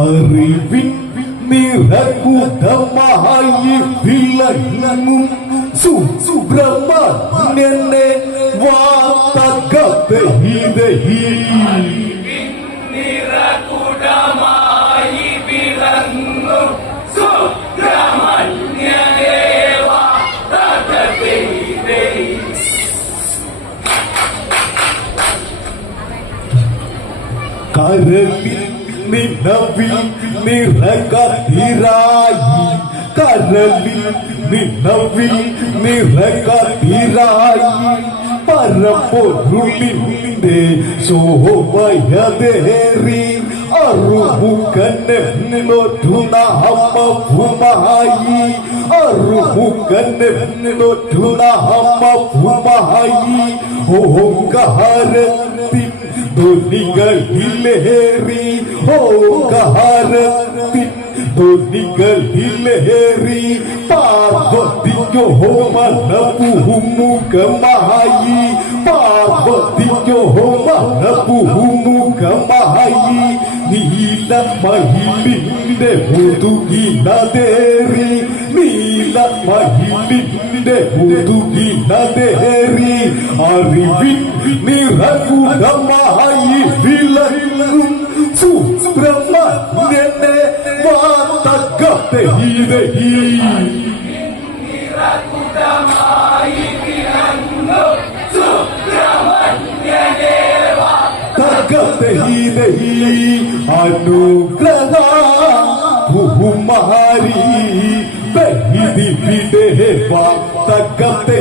അറിവിൻ നിറകൂട്ടമായി വിളങ്ങും സുബ്രഹ്മണ്യനെ വാർത്തകത്തെ നിറകൂട്ടമായി വിളങ്ങും സുബ്രഹ്മണ്യനെ വാർത്തകത്തെ കരളിൽ നിലവിൽ നിറകത്തിരായി കരളിൽ നിലവിൽ നിറകത്തിരായി പരപ്പൊരുളിന്റെ ശോഭയതേറി അറുമുഖനൊറ്റുനാമവുമായി അറുമുഖനൊറ്റുനാമവുമായി ഓങ്കാരത്തിൻ ധ്വനികളിലേറി ഓങ്കാരത്തിൻ ധ്വനികളിലേറി പാർവതിക്കോ മനപൂമുഖമായി പാർവതിക്കോ മനപൂമുഖമായി നീല മയിലിന്റെ മുതുകിനതേറി നീല മയിലിന്റെ മുതുകിനതേറി അറിവിൻ നിറകൂടമായി വിളങ്ങും സുബ്രഹ്മണ്യനെ വാർത്തകത്തെ നിറകൂടമായി വിളങ്ങും സുബ്രഹ്മണ്യനെ വാർത്തകത്തെ അനുഗ്രഹ ഭൂമാരി ബഹിതി വിടേ വാർത്തകത്തെ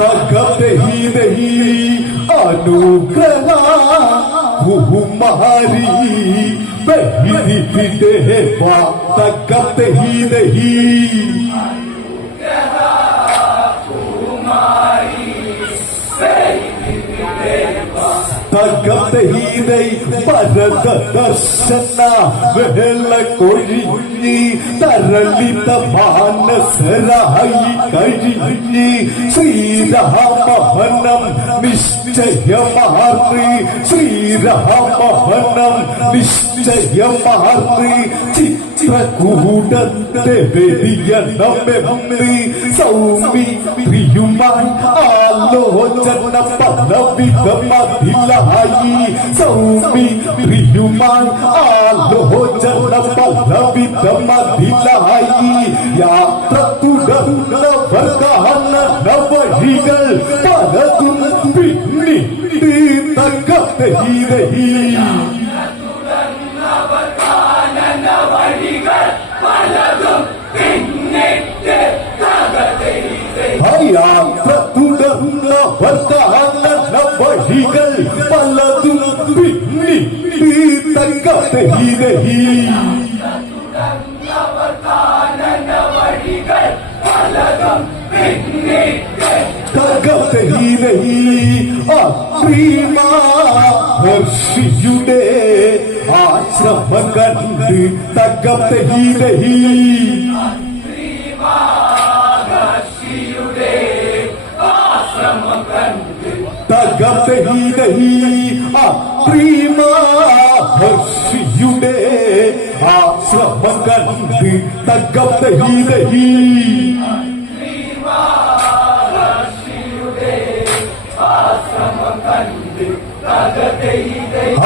തകത്തെ അനുഗ്രഹ ഭൂമാരി ബഹിതി വിടേ വാർത്തകത്തെ തകതഹീനൈ പരത ദർശന വേള കൊഴിഞ്ഞി തരളിത മാനസരായി കഴിഞ്ഞി ശ്രീരാമഹനം നിശ്ചയമാറി ശ്രീരാമഹനം നിശ്ചയമാറി ചിത്രകൂടത്തെ വെടിയണമെന്ന് സൗമി പ്രിയുമാൻ ആലോചന പലവിധമതിലായി സൗമി പ്രിയുമാൻ ആലോചന പലവിധമതിലായി യാത്ര തുടർന്നവർക്കാണ് നവഴികൾ പലതും പിന്നിട്ട് തകത്തെ യാത്ര തുടർന്നവർക്കാണ് നവഴികൾ പലതും പിന്നിട്ട് തകത്തെ ഹർഷിയുടെ ആശ്രമം കണ്ട് തകത്തെ തകത്തെ ഹർഷിയുടെ ആശ്രമം കണ്ട് തകത്തെ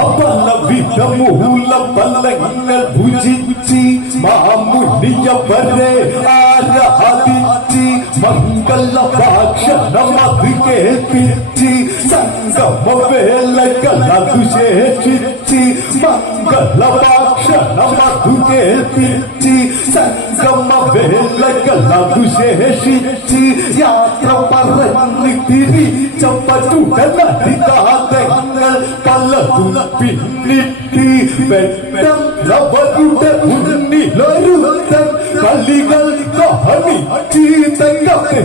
അപലവിധമൂല ഫലങ്ങൾ ഭുജിച്ച് മാമുനിയവരെ ആരാധിച്ച് മംഗള ഭാഷണമത് കേൾപ്പിച്ച് സംഗമവേളകളതുശേഷിച്ച് മംഗള ഭാഷണമതു കേൾപ്പിച്ച് സംഗമവേളകളതുശേഷിച്ച് യാത്ര പറഞ്ഞ് തിരിച്ചപ്പറ്റുടനധികാരങ്ങൾ പലതും പിന്നിട്ട് പെട്ടവരുടെ മുന്നിലൊരുത്തൻ കളികൾ കാണിച്ച് തകത്തെ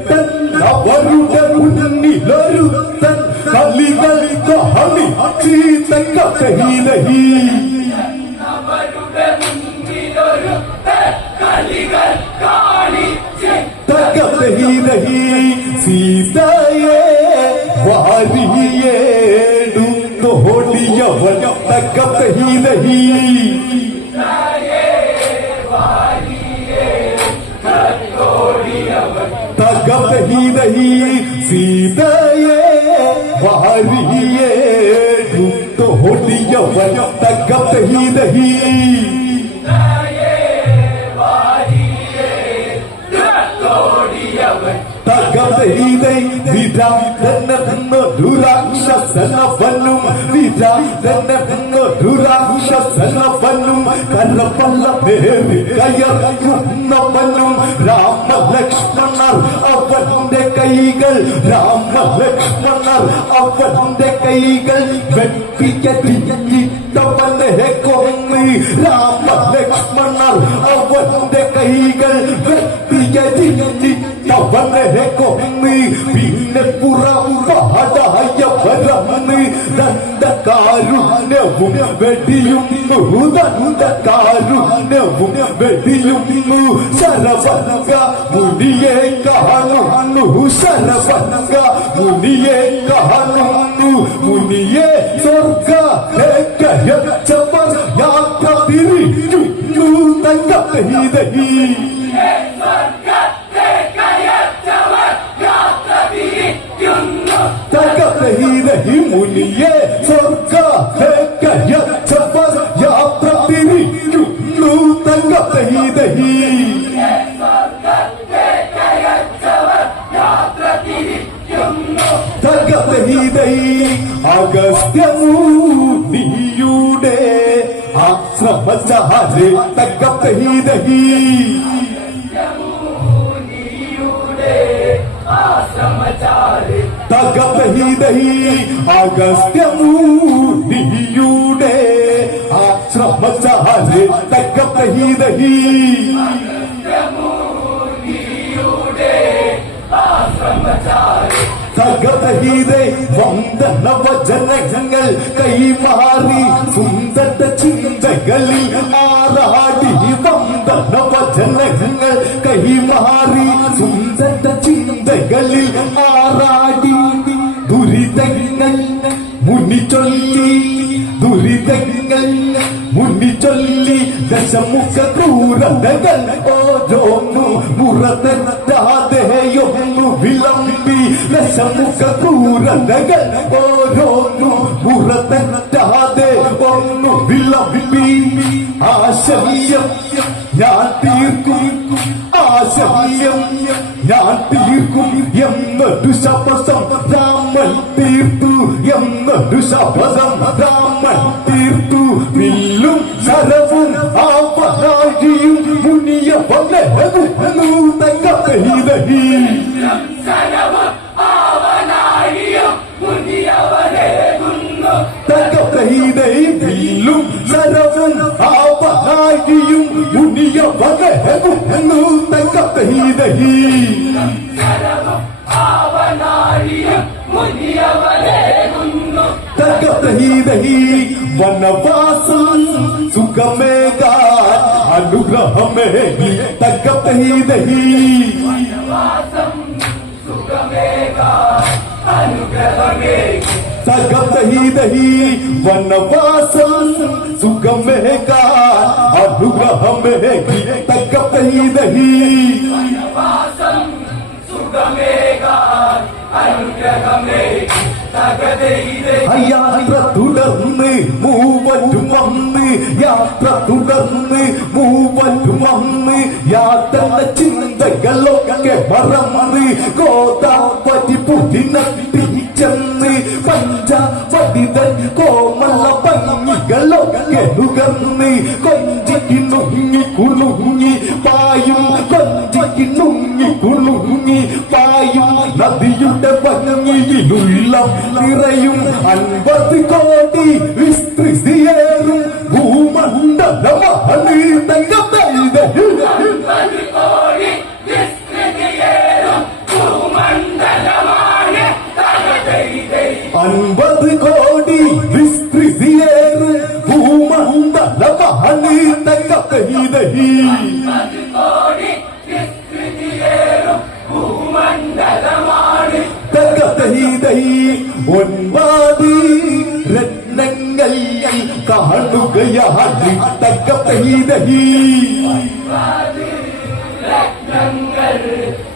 പെട്ടവരുടെ മുന്നിലൊരുത്തൻ കളി കലികൾ കാണിച്ച് തങ്കത്തഹീലഹി അവരുടെ മുന്നിലൊരു കളികൾ കാണിച്ച് തങ്കത്തഹീലഹി സീതയെ വാരിയേടുന്നോടിയവൻ തങ്കത്തഹീലഹി തകതഹീതഹി സീതയെ വാരിയേടുന്നോടിയവൻ തകതഹീതഹി തകതഹീതൈ വിരാടനെന്നൊരു രാക്ഷസനവനും വിരാടനെന്നൊരു രാക്ഷസനവനും കരപ്പല്ല പേര് കയറുന്നവനും രാമലക്ഷ്മണർ അവന്റെ കൈകൾ രാമലക്ഷ്മണർ അവന്റെ കൈകൾ വെട്ടിയവനെ കൊന്ന് രാമലക്ഷ്മണർ അവന്റെ കൈകൾ വെട്ടിയവനെ കൊന്ന് പിന്നെ പുറപ്പാടായ പരന്ന് ദണ്ഡകാരുണ്യവും വെടിയുന്നു ദണ്ഡകാരുണ്യവും വെടിയുന്നു ശരവംഗ മുനിയെ കാണുന്നു ശരവംഗ മുനിയെ കാണുന്നു മുനിയെ സ്വർഗ യാത്ര തിരിക്കുന്നു തങ്കത്തഹീതഹി തകതഹീതഹി മുനിയെ സ്വർഗ യാത്ര തിരിക്കുന്നു തങ്കതഹീതഹി തകതഹീതഹി അഗസ്ത്യമുനിയുടെ ആശ്രമചാരെ തകതഹീതഹി തകതഹീതഹി അഗസ്ത്യമുനിയുടെ ആശ്രമചാരെ തകതഹീതഹി തകതഹീതൈ വന്ദനവചനങ്ങൾ കൈമാറി സുന്ദര ചിന്തകളിൽ ആറാടി വന്ദനവചനങ്ങൾ കൈമാറി സുന്ദര ചിന്തകളിൽ ആറാടി ദുരിതങ്ങൾ മുന്നിച്ചൊല്ലി ദുരിതങ്ങൾ മുന്നിച്ചൊല്ലി ദശമുഖ ക്രൂരതകൾ ഓരോന്നു മുറതെറ്റാതെയൊന്നു വിളമ്പി ദശമുഖ ക്രൂരതകൾ ഓരോന്നു മുറതെറ്റാതെ ഒന്നു വിളമ്പി ആശല്യം ഞാൻ തീർക്കും ആശല്യം ഞാൻ തീർക്കും എന്നൊരു ശപഥം രാമൻ തീർത്തു എന്നൊരു ശപഥം രാമൻ തീർത്തു വില്ലും ശരവും ആവനാഴിയും മുനിയവനെ തങ്കതഹീതഹി തങ്കതഹീതൈ വില്ലും ശരവും ആവനാഴിയും മുനിയവനെ തങ്കതഹീതഹി തകതഹീതഹി വനവാസം സുഖമേകാൻ അനുഗ്രഹമേകി തകതഹീതഹി തകതഹീതഹി വനവാസം സുഖമേകാൻ അനുഗ്രഹമേകി തകതഹീതഹി യാത്ര തുടർന്ന് മൂവറ്റും വന്ന് യാത്ര തുടർന്ന് മൂവറ്റും വന്ന് യാത്ര ചിന്തകളൊക്കെ മറന്ന് ഗോദാവരി പുതിനത്തി ചെന്ന് പഞ്ചവടിതൻ കോമള ഭംഗികളൊക്കെ നുകർന്ന് കൊഞ്ചിക്ക് നുങ്ങി കുളുങ്ങി പായും കൊഞ്ചിക്ക് നുങ്ങി കുളുങ്ങി പായും നദിയുടെ ഭംഗിയിലുള്ള നിറയും 50 കോടി വിസ്തൃതിയേറും ഭൂമണ്ഡലമാണ് തങ്കതഹീതഹി 50 ദഹി കോടി വിസ്തൃതിയേറും ഭൂമണ്ഡലമാണ് തകതഹി ദഹി ഒൻപത് രത്നങ്ങൾ കാണുകയാണ് തകതഹി ദഹി രത്നങ്ങൾ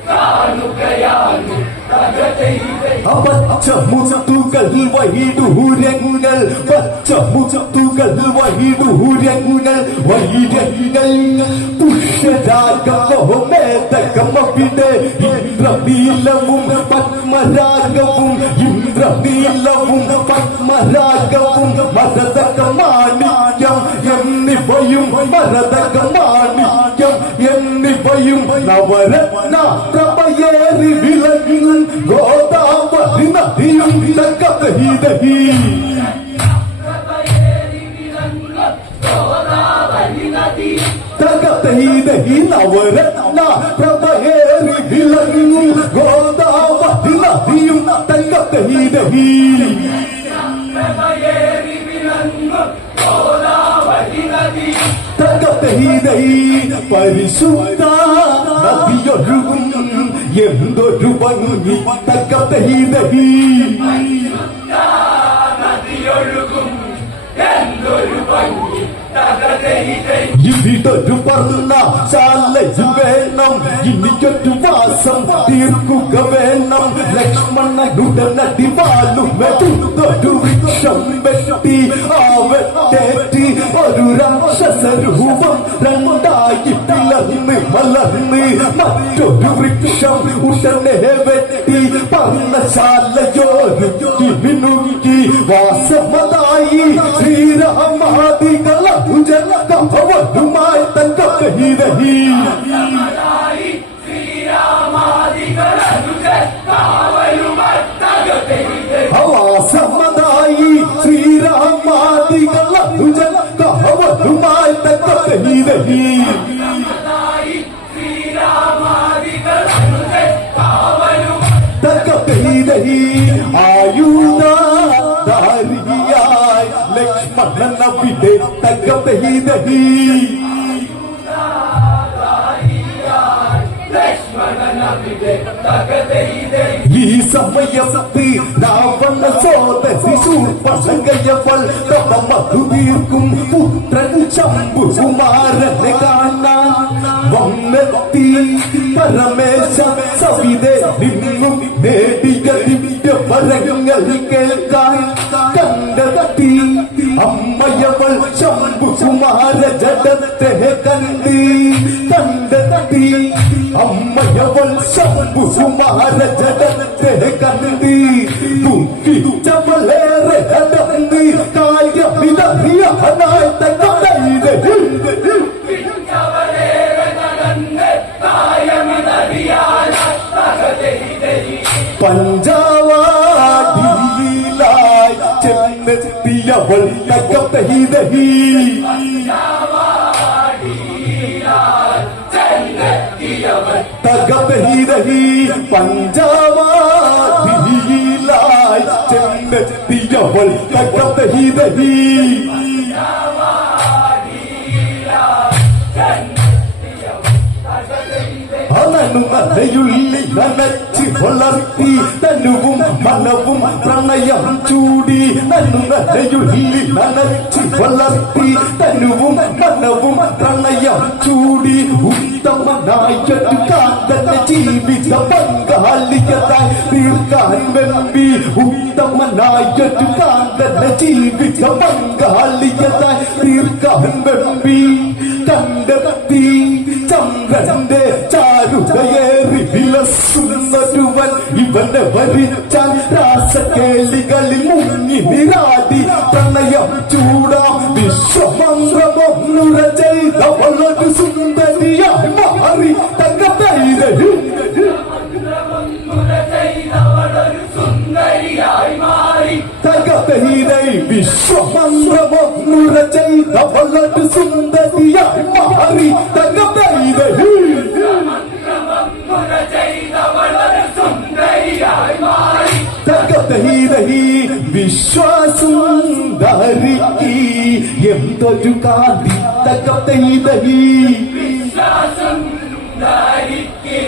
കാണുകയാണ് പച്ചമുത്തുകൾ വൈഡൂര്യങ്ങൾ പച്ചമുത്തുകൾ വൈഡൂര്യങ്ങൾ വൈരങ്ങൾ പുഷ്യരാഗമേതകമവിടെ ഇന്ദ്രനീലവും പത്മരാഗവും ഇന്ദ്രനീലവും പത്മരാഗവും മരതകമാണിക്യം എന്നിവയും മരതകമാണിക്യം എന്നിവയും നവരത്ന പ്രഭയേറി വിളങ്ങും ഗോദാവരി നദിയും തകതഹി ദഹി തകതഹി ദഹി നവരത്ന പ്രഭയേറി വിളങ്ങും ഗോദാവരി നദിയും തകതഹി ദഹി തകതഹി ദഹി പരിശുദ്ധ നദിയൊഴുകും എന്തൊരു ഭംഗി തകതഹി ദഹി നദിയൊഴുകും എന്തൊരു ഭംഗി ഇവിടൊരു ശാലയും വേണം എനിക്കൊരു വാസം തീർക്കുക വേണം ലക്ഷ്മണനുടനടി വാളുമെടുത്തൊരു വൃക്ഷം വെട്ടി ആ വെട്ടേറ്റി ഒരു രാക്ഷസരൂപം രണ്ടായി പിളർന്ന് മലർന്ന് മറ്റൊരു വൃക്ഷം ഉടനെ വെട്ടി പർണശാലയോരുക്കി മിനുക്കി വാസമതായി ശ്രീരാമാദികള ഭവനുമായി തകതഹി ദഹി വാസമതായി ശ്രീരാമാദികള ഭവനുമായി തകതഹി ദഹി തകതഹി ദഹി ആയുധധാരിയായി ലക്ഷ്മണനവിടെ തകതഹി ദഹി ഈ സമയത്ത് രാവണ സോദരി ശൂർപ്പണകയവൾ തപമധു തീർക്കും പുത്രൻ ശംഭുകുമാരനെ കാണാൻ വന്നെത്തി പരമേശ സവിതേ നിന്നും നേടിയ ദിവ്യവരങ്ങൾ കേൾക്കാൻ കണ്ടെത്തി അമ്മയവൾ ശംഭുകുമാര ജഡത്തെ കണ്ടെത്തി അമ്മയവൾ ശംഭുകുമാര ജഡത്തെ ദുഃഖിച്ചവളേറെ കടന്ന് കാര്യമിതറിയാനായി തകതഹി ദഹി പഞ്ചാവാടിയിലായി ചെന്നെത്തിയവൾ തകതഹി ദഹി തകതഹി ദഹി പഞ്ചാവാടിയിലായി ചെന്നെത്തിയവൾ തകതഹി ദഹി നനയുള്ളി നനച്ച് വളർത്തി തനുവും മനവും പ്രണയം ചൂടി നനയുള്ളി നനച്ച് വളർത്തി തനുവും മനവും പ്രണയം ചൂടി ഉത്തമനായൊരു കാന്തന്റെ ജീവിത പങ്കാളിയതായി തീർക്കാൻ വെമ്പി ഉത്തമനായൊരു കാന്തന്റെ ജീവിത പങ്കാളിയതായി തീർക്കാൻ വെമ്പി കണ്ടെത്തി ചന്ദ്രന്റെ ചാരുതയേറി വിലസുന്നൊരുവൻ ഇവനെ വരിച്ചാൽ രാസകേളികളിൽ മുങ്ങി നിരാടി പ്രണയം ചൂടാം വിശ്വമന്ത്രമൊന്നുര ചെയ്തവളൊരു സുന്ദരിയായി മാറി തകതഹി ദഹി തകതഹി ദഹി വിശ്വമന്ത്രമൊന്നുര ചെയ്തവളൊരു സുന്ദരിയായി മാറി തകതഹി ദഹി തകതഹി ദഹി വിശ്വാസുന്ദരിക്ക് എന്തൊരു കാന്തി തകതൈതഹി വിശ്വാസം ധാരിക്ക്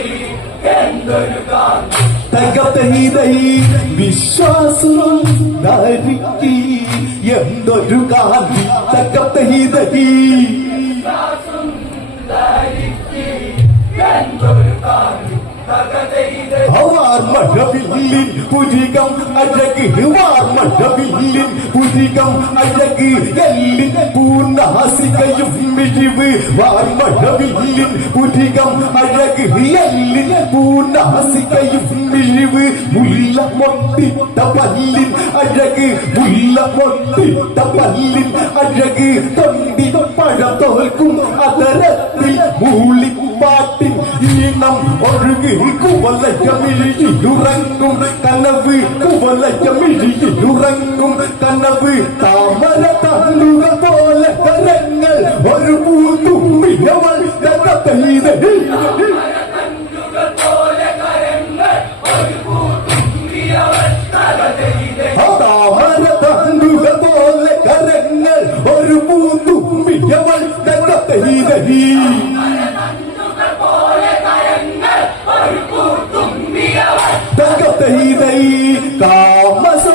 എന്തൊരു കാന്തി തകതൈതഹി വിശ്വാസം ധാരിക്ക് എന്തൊരു കാന്തി തകതൈതഹി വിശ്വാസം ധാരിക്ക് എന്തൊരു കാന്തി വാർമഴവില്ലിൻ പുരികം അഴക് വാർമഴവില്ലിൻ പുരികം അഴക് എല്ലിൻ പൂർണ്ണാസികയും മിഴിവ് വാർമഴവില്ലിൻ പുരികം അഴക് എല്ലിൻ പൂർണ്ണാസികയും മിഴിവ് മുല്ല മൊട്ടിട്ട പല്ലിൻ അഴക് മുല്ല മൊട്ടിട്ട പല്ലിൻ അഴക് തൊണ്ടി പഴം തോൽക്കും അതരത്തിൽ മൂളിപ്പാട്ടിൻ ഈണം ഒഴുകി കുവലയമിഴിയിലുറങ്ങും കനവ് കുവലയമിഴിയിലുറങ്ങും കനവ് താമര തണ്ടുകൾ പോലെ കരങ്ങൾ ഒരു പൂത്തുമ്പിയവൾ തകതൈതഹി തണ്ടുകൾ പോലെ കരങ്ങൾ ഒരു പൂത്തുമ്പിയവൾ തകതൈതഹി താമര തണ്ടുകൾ പോലെ കരങ്ങൾ ഒരു പൂത്തുമ്പിയവൾ തകതൈതഹി തകതൈതൈ കാമസ്വരൂപിണി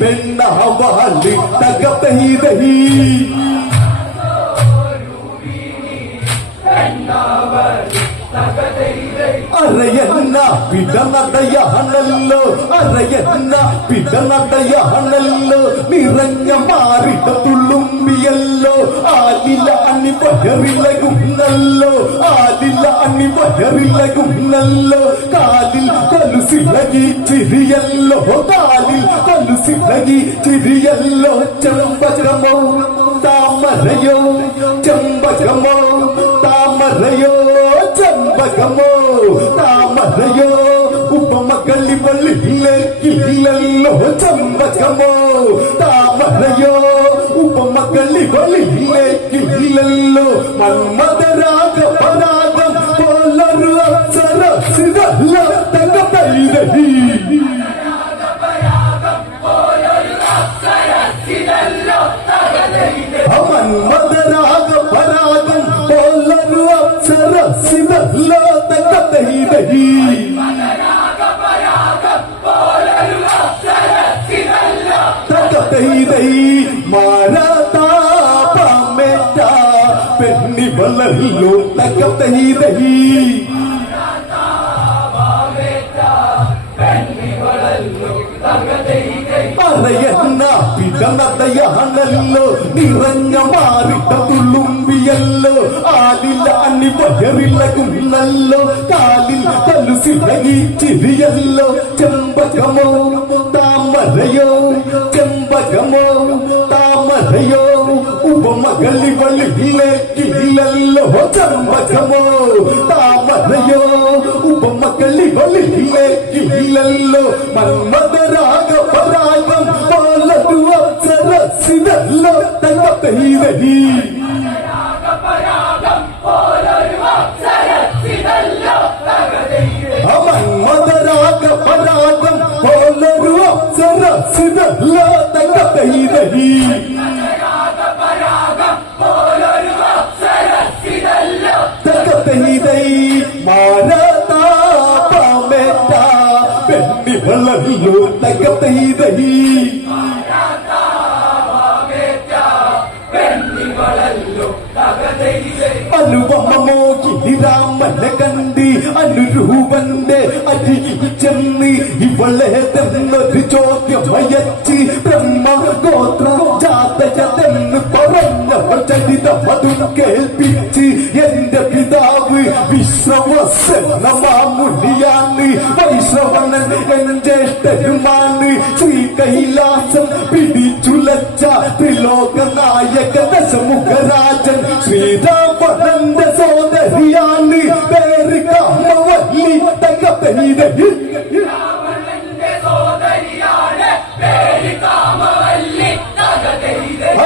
പെണ്ണാവാളി തകതൈതഹി അരയന്ന പിടനടയാണല്ലോ അരയന്ന പിടനടയാണല്ലോ നിറഞ്ഞ മാറിട്ട തുള്ളുമ്പിയല്ലോ ആലില അണി പയറിലകുന്നല്ലോ ആലില അണി പയറിലകുന്നല്ലോ കാലിൽ കലുസിളകി ചിരിയല്ലോ കാലിൽ കലുസിളകി ചിരിയല്ലോ ചെമ്പകമോ താമരയോ ചെമ്പകമോ താമരയോ ചെമ്പകമോ താമരയോ ഉപമകളി വള്ളിയിലേക്കില്ലല്ലോ ചെമ്പകമോ താമരയോ ഉപമകളി വള്ളിയിലേക്കില്ലല്ലോ മന്മദരാഗ പരാഗം പോലൊരു അക്ഷരസിതല്ല തകതൈതഹി മന്മദരാഗ പരാഗം പോലൊരു അക്ഷരസിതല്ല തകതൈതഹി തകതൈതഹി മാരതാപമേറ്റ പെണ്ണിവളല്ലോ തകതൈതഹി അരയന്ന പിടനടയാണല്ലോ നിറഞ്ഞ മാറിട്ട തുള്ളുമ്പിയല്ലോ ആലില അണി പയറിലകുന്നല്ലോ കാലിൽ കലുസിളകി ചിരിയല്ലോ ചെമ്പകമോ താമരയോ ചെമ്പകമോ താമരയോ ഉപമകളി വള്ളിയിലേക്കില്ലല്ലോ ചെമ്പകമോ താമരയോ ഉപമകളി വള്ളിയിലേക്കില്ലല്ലോ മന്മദരാഗ പരാഗം പോലൊരു അക്ഷരസിതല്ലോ തകതൈതഹി മന്മദരാഗ പരാഗം പോലൊരു അക്ഷരസിതല്ലോ തകതൈതഹി തകതൈതൈ മാരതാപമേറ്റ പെണ്ണിവളല്ലോ തകതൈതഹി അനുപമ മോഹിനി രാമനെ കണ്ടി അനുരൂപന്റെ അരികിൽ ചെന്ന് ഇവളെ തെന്നൊരു ചോദ്യം അയച്ച് ബ്രഹ്മഗോത്ര ജാതകതെന്ന് പറഞ്ഞവൾ ചരിതമതും കേൾപ്പിച്ച് എന്റെ പിതാവ് വിശ്രവസെന്ന മാമുനിയാണ് വൈശ്രവണൻ എൻ ജ്യേഷ്ഠനുമാണ് ശ്രീ കൈലാസം പിടിച്ചുലച്ച ത്രിലോക നായക ദശമുഖരാജൻ ശ്രീരാമനന്റെ സോദരിയാണ് പേര് കാമവല്ലി തകതൈതഹി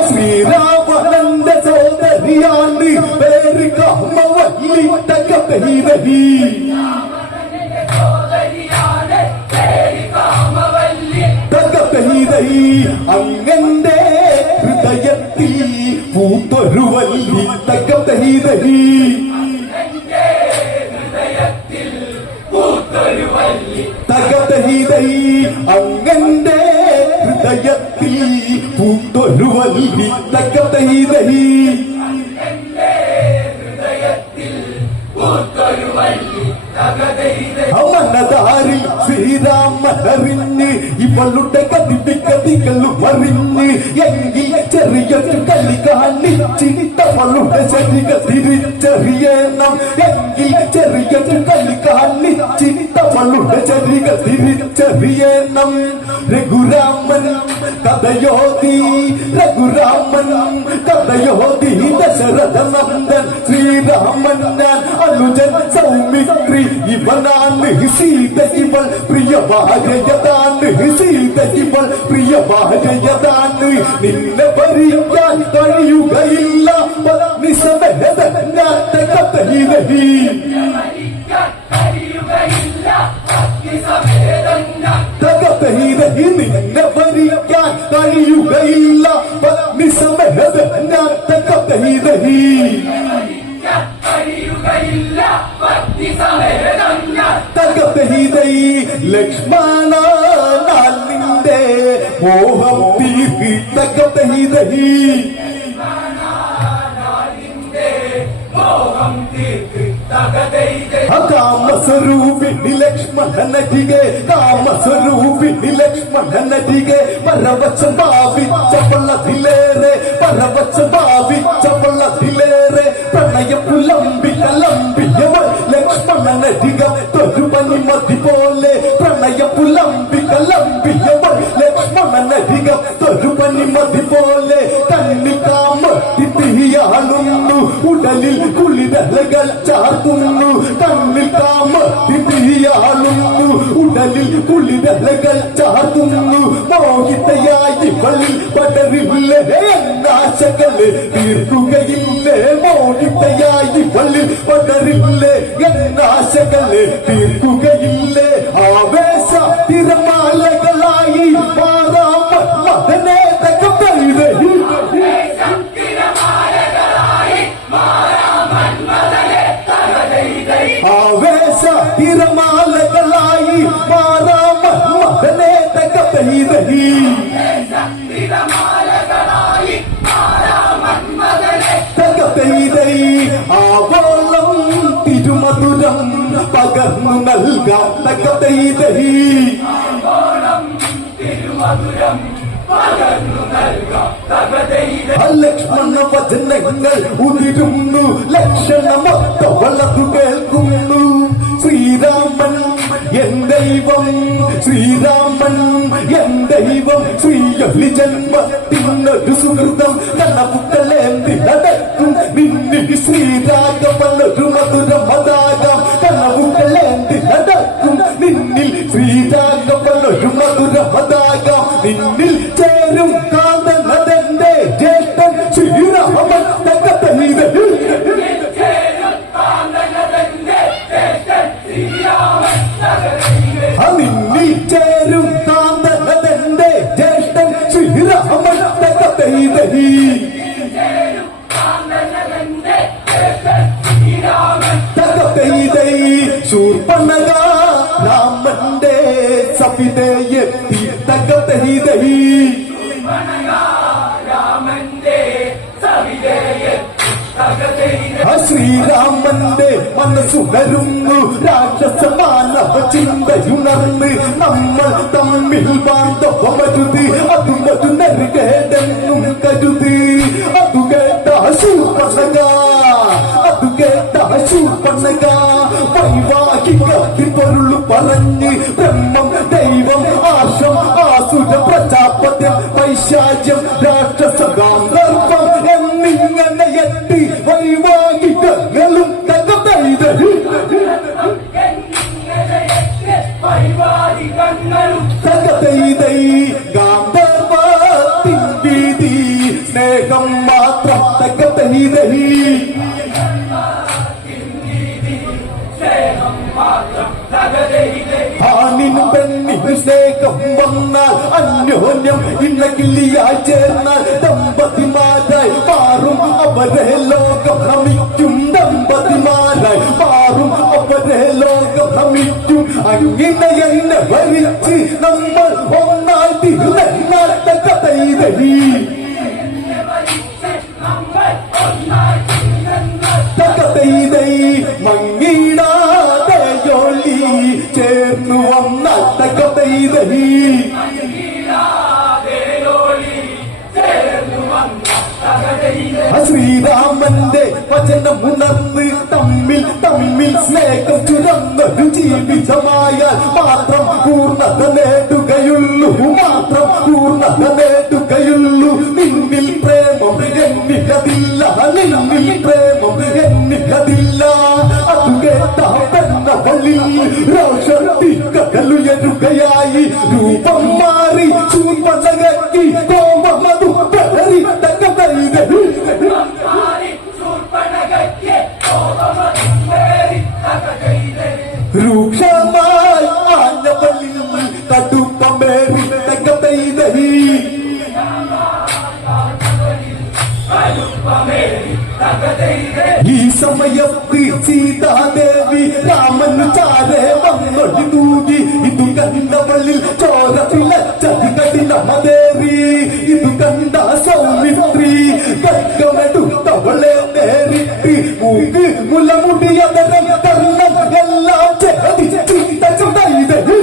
ശ്രീരാമനന്റെ സോദരിയാണ് പേര് കാമവല്ലി തകതൈതഹി തകതൈതഹി അങ്ങന്റെ ഹൃദയത്തിൽ പൂത്തൊരു വല്ലി തക്കം തഹി ദഹി എന്റെ ഹൃദയത്തിൽ പൂത്തൊരു വല്ലി തക്കം തഹി ദഹി അങ്ങന്റെ ഹൃദയത്തിൽ പൂത്തൊരു വല്ലി തക്കം തഹി ദഹി എന്റെ ഹൃദയത്തിൽ പൂത്തൊരു വല്ലി തകതയിലെ മനതാരിൽ ശ്രീരാമനറിഞ്ഞ് ഇവളുടെ കതികളും അറിഞ്ഞ് എങ്കിൽ ചെറിയൊരു കളി കാണിച്ചിട്ടവളുടെ ശരികൾ തിരിച്ചറിയണം എങ്കിൽ ചെറിയൊരു കളി കാണിച്ചിട്ടവളുടെ ശരികൾ തിരിച്ചറിയണം രഘുരാമൻ കഥയോതി രഘുരാമൻ കഥയോതി ദശരഥ നന്ദൻ ശ്രീരാമൻ ഞാൻ അനുജൻ സൗമിത്രി ഇവനാണ് സീത ഇവൾ പ്രിയ ഭാര്യയതാണ് സീത ഇവൾ പ്രിയ ഭാര്യയതാണ് നിന്നെ ഭരിക്കാൻ കഴിയുകയില്ല നിസമേത ഞാൻ തകതയിലഹി തകതയിലഹി നിന്നെ ഭരിക്കാൻ കഴിയുകയില്ല നിസമേത ഞാൻ തകതയിലഹി തകതഹിതൈ ലക്ഷ്മണ നിന്റെ മോഹം തീർത്തി തകതഹിതഹി കാമസ്വരൂപിണി ലക്ഷ്മണനടികെ കാമസ്വരൂപിണി ലക്ഷ്മണനടികെ പരവച്ച ഭാവിച്ച പള്ളത്തിലേറെ പരവച്ച ഭാവിച്ച പള്ളത്തിലേറെ പ്രണയ പുലമ്പി കലമ്പിയവൾ ലക്ഷ്മണനടിക തൊരുപനി മതി പോലെ പ്രണയ പുലമ്പി കലമ്പിയവൾ ലക്ഷ്മണനടിക തൊരുപനി മതി പോലെ കണ്ണി കാമ തീയാളുന്നു ഉടലിൽ കുളിരലകൾ ചാർത്തുന്നു കണ്ണിൽ കാമ തീയാളുന്നു ഉടലിൽ കുളിരലകൾ ചാർത്തുന്നു മോഹിതയായി വള്ളിൽ പടരില്ലേ എന്നാശകള് തീർക്കുകയില്ലേ മോഹിതയായി വള്ളിൽ പടരില്ലേ എന്നാശകള് തീർക്കുകയില്ലേ ആവേശ തിരമാലകളായി മാറാമ മകനെ തകതയിലേ ആവേശ തിരമാലകളായി മാറാമ മകനെ തകതയിലഹി തകതയിലഹി ആവോളം തിരുമധുരം പകർന്നു നൽകാം തകതയിലഹി ലക്ഷ്മണ വചനങ്ങൾ ഉതിരുന്നു ലക്ഷണമൊത്ത വളർന്നു കേൾക്കുന്നു ശ്രീരാമൻ എൻ ദൈവം ശ്രീരാമൻ എൻ ദൈവം ശ്രീയൊലി ജന്മത്തിനൊരു സുഹൃതം കണവുകളേന്തി നടക്കും നിന്നിൽ ശ്രീരാഘവനൊരു മധുരമതാകാം കണവുകളേന്തി നടക്കും നിന്നിൽ ശ്രീരാഘവനൊരു മധുരമതാകാം നിന്നിൽ ചേരും കാന്തനതെന്റെ ജ്യേഷ്ഠൻ ശ്രീരാമൻ തകതയിലഹി നിന്നിൽ ചേരും കാന്തനതെന്റെ ജ്യേഷ്ഠൻ ശ്രീരാമൻ തകതയിലഹി തകതയിലഹി ശൂർപ്പണക രാമന്റെ സവിതയെത്തി തകതയിലഹി ശ്രീരാമന്റെ മനസ്സുണരുന്നു രാക്ഷസമാനവ ചിന്തയുണർന്ന് നമ്മൾ തമ്മിൽ ബാന്ധവമരുത് അതുമൊരു നെറുകേടെന്നും കരുത് അതു കേട്ട ശൂർപ്പണക അതു കേട്ട ശൂർപ്പണക വൈവാഹികത്തിൽ പൊരുളു പറഞ്ഞ് ബ്രഹ്മം ദൈവം ആശം ആസുര പ്രജാപത്യം പൈശാചം രാക്ഷസ ഗാന്ധർവം എന്നിങ്ങനെ എത്തി വൈവാഹികങ്ങളും തകതയിലഹി തകതയിലഹി ഗാന്ധർവത്തിൻ വീതി സ്നേഹം മാത്രം തകതയിലഹി ആണിനും പെണ്ണിനും സ്നേഹം വന്നാൽ അന്യോന്യം ഇണക്കിള്ളിയായി ചേർന്നാൽ ദമ്പതിമാരായി മാറും അവരെ ലോകം നമിക്കും ദമ്പതിമാരായി മാറും അവരെ ലോകം നമിക്കും അങ്ങനെ എന്നെ ഭരിച്ച് നമ്മൾ ഒന്നായി തിരുനെന്നാട്ട കഥയിതഴി തകതൈതൈ മങ്ങിടാതെ ജോലി ചേർന്നു വന്നാട്ട കഥയിതഴി ശ്രീരാമന്റെ വചനം ഉണർന്ന് തമ്മിൽ തമ്മിൽ സ്നേഹം ചുരന്നൊരു ജീവിതമായാൽ മാത്രം പൂർണ്ണത നേടുകയുള്ളൂ മാത്രം പൂർണ്ണത നേടുകയുള്ളൂ നിന്നിൽ പ്രേമം എന്നിക്കതില്ല നിന്നിൽ പ്രേമം എന്നിക്കതില്ല അത് കേട്ട വള്ളിൽ രോഷത്തിക്കലുയരുകയായി രൂപം മാറി ചൂർപ്പനകി കോമമതു പേറി രൂക്ഷമായി ആഞ്ഞവളിൽ കടുപ്പമേറി തകതൈതഹി ഈ സമയത്ത് സീതാദേവി രാമന് ചാരെ വന്നൊഴി തൂകി ഇതു കണ്ടവളിൽ ചോര പിളച്ചത് കഠിനമതേറി ഇതു കണ്ട സൗമിത്രി കക്കമെടുത്തവളെ നേരിട്ട് മൂക്ക് മുലമുടിയതരം കർണം എല്ലാം ചേർത്ത് തച്ചുതൈതഹി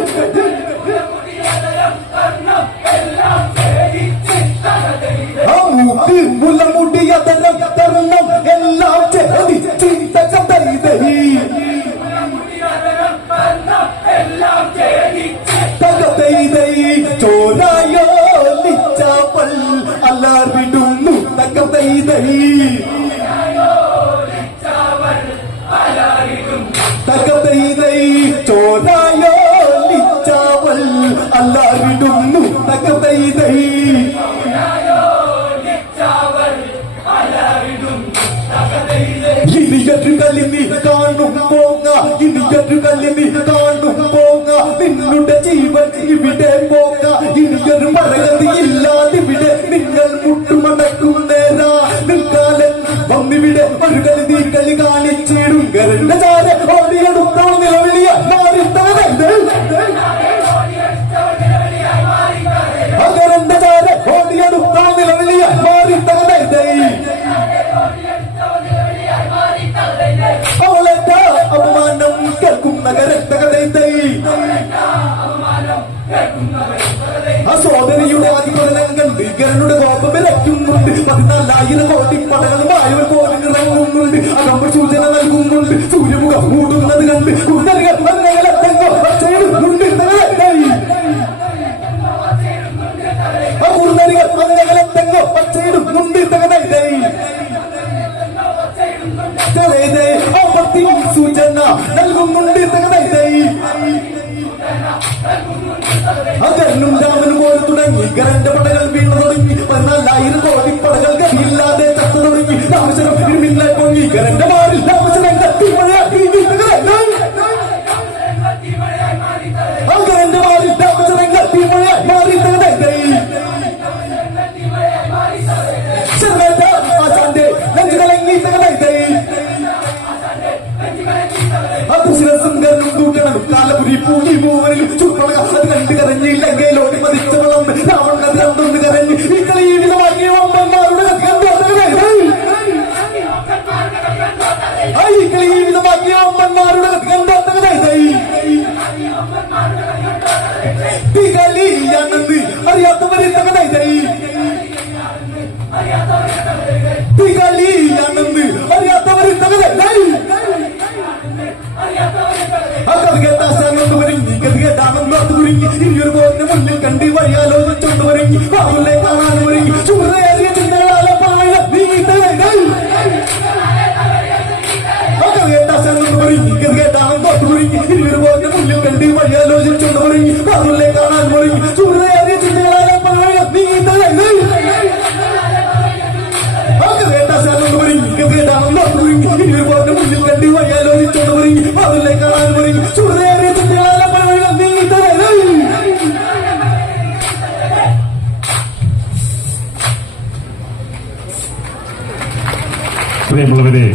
മൂക്ക് മുലമുടിയതരം കർണം എല്ലാം ചേർത്ത് തച്ചുതൈതഹി തകതൈതൈ ചോരായോ ലിച്ചാവൾ അലറിടുന്നു തകതൈതൈ തകതൈതൈ ചോരായോ ലിച്ചാവൾ അലറിടുന്നു തകതൈതൈ ഇനിയൊരു കളിനി കാണും പോങ്ങ ഇനിയൊരു കളിനി കാണും പോങ്ങ നിന്നുടെ ജീവൻ ഇവിടെ പോങ്ങ ഇനിയൊരു പരഗതിയില്ലാതിവിടെ നിങ്ങൾ മുട്ടുമടക്കും നേരാ നിൽക്കാലൻ വന്നിവിടെ ഒരു കളി കളി കാണിച്ചിടും കരണ്ട ചാര ഓടിയെടുത്തോ നിലവിളിയ കരണ്ട ചാര ഓടിയെടുത്തോ നിലവിളിയ മാറിത്തകതൈ അവളെന്താ അപമാനം കേൾക്കും നഗരത്തകതൈ ആ സോദരിയുടെ ആദിപടലങ്ങൾ ഭീകരനുടെ കോപം വിലയ്ക്കുന്നുണ്ട് 14,000 കോടി പടകളുമായവർ പോലും ഇറങ്ങുന്നുണ്ട് അകമ്പ സൂചന നൽകുന്നുണ്ട് സൂര്യമുഖം മൂടുന്നത് കണ്ട് കുന്നരികൾ മഞ്ഞകളെത്തങ്ങോ ചെയ്യുന്നുണ്ട് ആ കുന്നരികൾ മഞ്ഞകളെത്തങ്ങോ ചെയ്യുന്നുണ്ട് തകതൈ സൂചന നൽകുന്നുണ്ട് തകതൈ അകർന്നും രാമനും പോലെ തുടങ്ങി കരന്റെ പടകൾ വീണു തുടങ്ങി 14,000 കോടി പടകൾ ഗതിയില്ലാതെ ചത്തു തുടങ്ങി രാമചരം ഇരുമില്ലായി പൊങ്ങി കരന്റെ മാറിൽ രാമചരം കരന്റെ മാറിൽ രാമചരം കത്തിമഴയായി മാറി തകതൈ ആശാന്റെ നെഞ്ചുകളങ്ങി തകതൈ കാലപുരി പൂങ്ങി മൂവരിലും ചുപ്പളക അത് കണ്ട് കരഞ്ഞില്ല ഗേലോടി മതിച്ച വളം രാവണ രണ്ടൊന്ന് കരഞ്ഞ് ഈ കളി ജീവിതമാക്കിയ അമ്മമാരുടെ ഈ കളി ജീവിതമാക്കിയ അമ്മമാരുടെ കളിയാണെന്ന് അറിയാത്തവരെ തകതൈ കളിയാണെന്ന് അറിയാത്തവരെ തകതൈ ഇനിയൊരു പോരിന് മുന്നിൽ കണ്ടി വഴിയാലോചിച്ചോണ്ട് ഒരുങ്ങി ബാബുലെ കാണാൻ ഒരുങ്ങി ചൂടേറിയ ചിന്തകളാലെ പായ ഇനിയൊരു പോരിന് മുന്നിൽ കണ്ടി വഴിയാലോചിച്ചോണ്ട് ഒരുങ്ങി ബാബുലെ കാണാൻ ഒരുങ്ങി ചൂടേറിയ ചിന്തകളാലെ പായ ഇനിയൊരു പോരിന് മുന്നിൽ കണ്ടി വഴിയാലോചിച്ചോണ്ട് ഒരുങ്ങി ബാബുലെ കാണാൻ ഒരുങ്ങി ചൂടേറിയ ചിന്തകളാലെ പായ പ്രിയമുള്ളവരെ